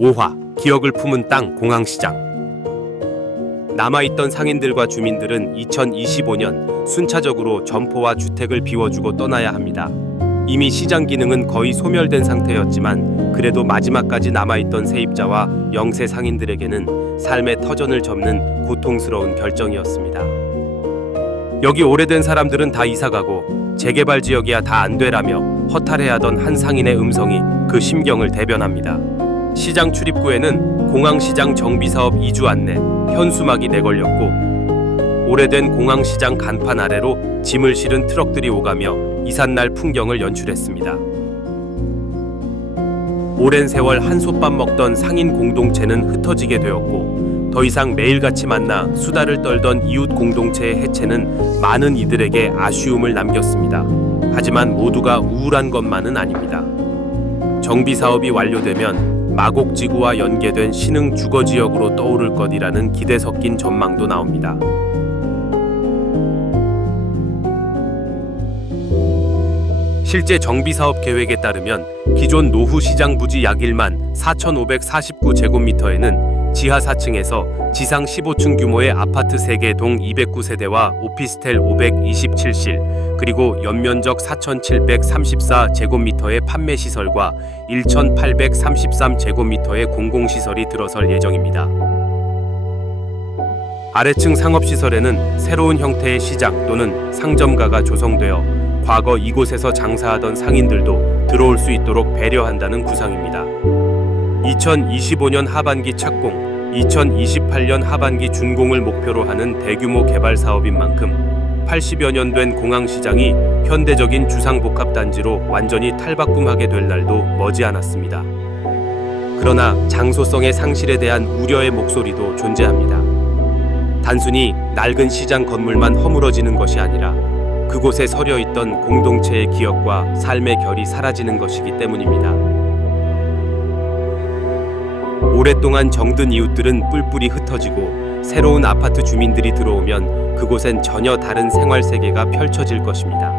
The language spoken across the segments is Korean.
오화 기억을 품은 땅 공항시장. 남아있던 상인들과 주민들은 2025년 순차적으로 점포와 주택을 비워주고 떠나야 합니다. 이미 시장 기능은 거의 소멸된 상태였지만 그래도 마지막까지 남아있던 세입자와 영세 상인들에게는 삶의 터전을 접는 고통스러운 결정이었습니다. 여기 오래된 사람들은 다 이사가고 재개발 지역이야 다 안 되라며 허탈해하던 한 상인의 음성이 그 심경을 대변합니다. 시장 출입구에는 공항시장 정비사업 이주 안내, 현수막이 내걸렸고 오래된 공항시장 간판 아래로 짐을 실은 트럭들이 오가며 이삿날 풍경을 연출했습니다. 오랜 세월 한솥밥 먹던 상인 공동체는 흩어지게 되었고 더 이상 매일같이 만나 수다를 떨던 이웃 공동체의 해체는 많은 이들에게 아쉬움을 남겼습니다. 하지만 모두가 우울한 것만은 아닙니다. 정비사업이 완료되면 마곡지구와 연계된 신흥 주거지역으로 떠오를 것이라는 기대 섞인 전망도 나옵니다. 실제 정비사업 계획에 따르면 기존 노후시장 부지 약 1만 4,549제곱미터에는 지하 4층에서 지상 15층 규모의 아파트 3개 동 209세대와 오피스텔 527실, 그리고 연면적 4,734제곱미터의 판매시설과 1,833제곱미터의 공공시설이 들어설 예정입니다. 아래층 상업시설에는 새로운 형태의 시장 또는 상점가가 조성되어 과거 이곳에서 장사하던 상인들도 들어올 수 있도록 배려한다는 구상입니다. 2025년 하반기 착공, 2028년 하반기 준공을 목표로 하는 대규모 개발 사업인 만큼 80여 년 된 공항시장이 현대적인 주상복합단지로 완전히 탈바꿈하게 될 날도 머지않았습니다. 그러나 장소성의 상실에 대한 우려의 목소리도 존재합니다. 단순히 낡은 시장 건물만 허물어지는 것이 아니라 그곳에 서려있던 공동체의 기억과 삶의 결이 사라지는 것이기 때문입니다. 오랫동안 정든 이웃들은 뿔뿔이 흩어지고 새로운 아파트 주민들이 들어오면 그곳엔 전혀 다른 생활 세계가 펼쳐질 것입니다.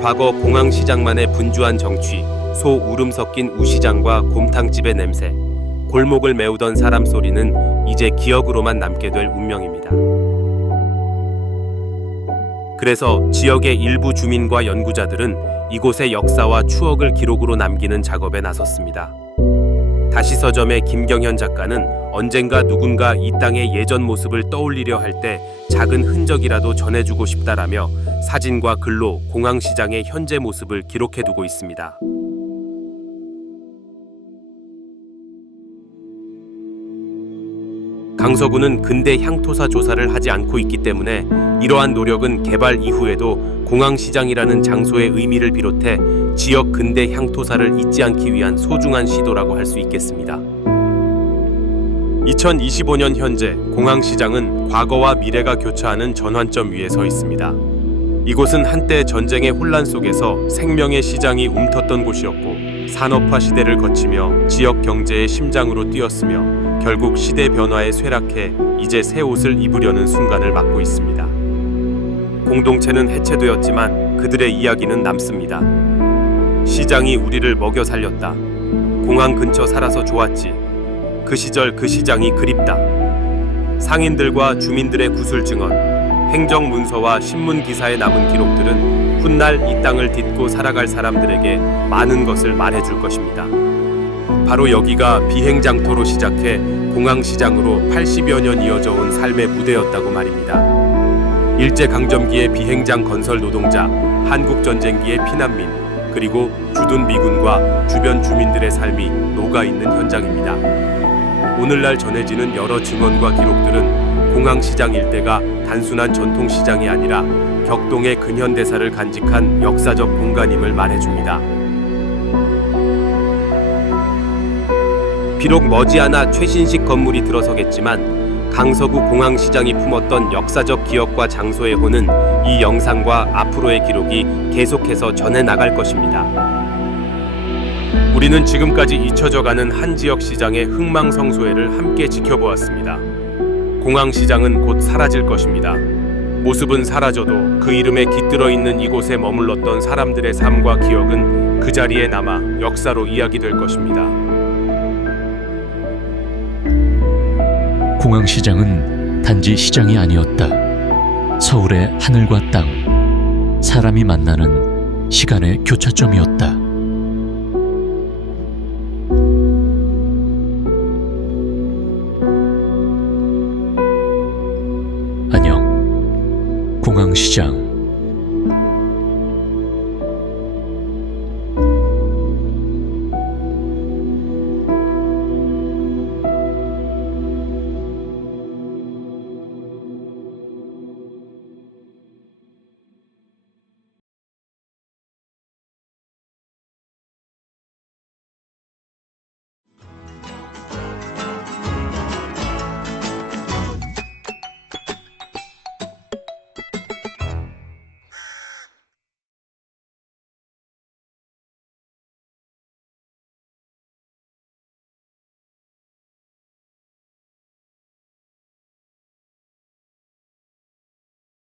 과거 공항시장만의 분주한 정취, 소 울음 섞인 우시장과 곰탕집의 냄새, 골목을 메우던 사람 소리는 이제 기억으로만 남게 될 운명입니다. 그래서 지역의 일부 주민과 연구자들은 이곳의 역사와 추억을 기록으로 남기는 작업에 나섰습니다. 다시서점의 김경현 작가는 언젠가 누군가 이 땅의 예전 모습을 떠올리려 할 때 작은 흔적이라도 전해주고 싶다라며 사진과 글로 공항시장의 현재 모습을 기록해두고 있습니다. 강서구는 근대 향토사 조사를 하지 않고 있기 때문에 이러한 노력은 개발 이후에도 공항시장이라는 장소의 의미를 비롯해 지역 근대 향토사를 잊지 않기 위한 소중한 시도라고 할 수 있겠습니다. 2025년 현재 공항시장은 과거와 미래가 교차하는 전환점 위에 서 있습니다. 이곳은 한때 전쟁의 혼란 속에서 생명의 시장이 움텄던 곳이었고 산업화 시대를 거치며 지역 경제의 심장으로 뛰었으며 결국 시대 변화에 쇠락해 이제 새 옷을 입으려는 순간을 맞고 있습니다. 공동체는 해체되었지만 그들의 이야기는 남습니다. 시장이 우리를 먹여 살렸다. 공항 근처 살아서 좋았지. 그 시절 그 시장이 그립다. 상인들과 주민들의 구술 증언, 행정 문서와 신문 기사에 남은 기록들은 훗날 이 땅을 딛고 살아갈 사람들에게 많은 것을 말해줄 것입니다. 바로 여기가 비행장터로 시작해 공항시장으로 80여 년 이어져 온 삶의 무대였다고 말입니다. 일제강점기의 비행장 건설 노동자, 한국전쟁기의 피난민, 그리고 주둔 미군과 주변 주민들의 삶이 녹아있는 현장입니다. 오늘날 전해지는 여러 증언과 기록들은 공항시장 일대가 단순한 전통시장이 아니라 격동의 근현대사를 간직한 역사적 공간임을 말해줍니다. 비록 머지않아 최신식 건물이 들어서겠지만 강서구 공항시장이 품었던 역사적 기억과 장소의 혼은 이 영상과 앞으로의 기록이 계속해서 전해나갈 것입니다. 우리는 지금까지 잊혀져가는 한 지역 시장의 흥망성쇠를 함께 지켜보았습니다. 공항시장은 곧 사라질 것입니다. 모습은 사라져도 그 이름에 깃들어 있는 이곳에 머물렀던 사람들의 삶과 기억은 그 자리에 남아 역사로 이야기될 것입니다. 공항시장은 단지 시장이 아니었다. 서울의 하늘과 땅, 사람이 만나는 시간의 교차점이었다. 안녕, 공항시장.